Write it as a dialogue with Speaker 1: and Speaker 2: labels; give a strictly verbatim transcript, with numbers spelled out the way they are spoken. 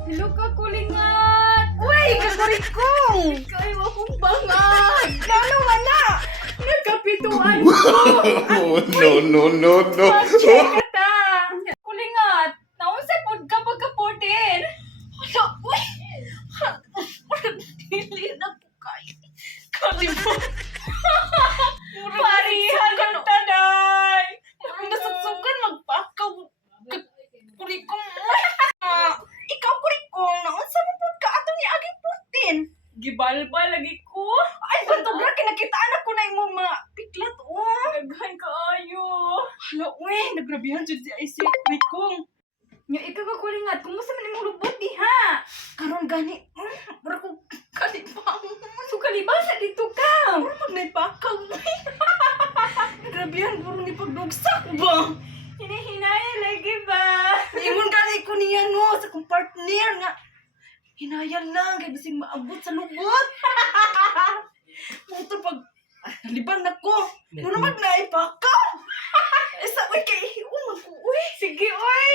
Speaker 1: Hello ka, kulingat!
Speaker 2: Uy, kakurikong!
Speaker 1: Ikaw mo kong bangag!
Speaker 2: Ano wala?
Speaker 1: Nagkapituan ko!
Speaker 3: Oh, no, no, no, no.
Speaker 1: Mag-check ka ta! Kulingat! Naunsay pod ka pagka-fourteen?
Speaker 2: Hala, uy! Dili na po kayo. Kalimot.
Speaker 1: Parihan ng taday!
Speaker 2: Ang nasatsugan, magpakaw. Kurikong. Ah, ikaw, kurikong. Naunsa mo po ka ato ni aging putin.
Speaker 1: Gibalba lagi ko!
Speaker 2: Ay, bantobra, kinakitaan ako na imong mga piklat, oh.
Speaker 1: Daghan ka ayo!
Speaker 2: Hala, uy, nagrabihan dyan si Aisy, kurikong.
Speaker 1: Nya ikaw ka kulingat, kumusta man imong lubot diha?
Speaker 2: Karon gani, mm, mura ko kalipang.
Speaker 1: So kalibasa dito ka!
Speaker 2: Mura pag naipakaw, uy. Nagrabihan, puro ni pagdugsak ba?
Speaker 1: Hinihinaya lagi ba?
Speaker 2: Ingon gani ko niya, no, sa kong partner nga. Hinayang lang, kaya bising maabot sa lubot. Puto pag libang na ko. Mura mag naipakaw. Esa, uy, kay iwan ako, uy.
Speaker 1: Sige, oy!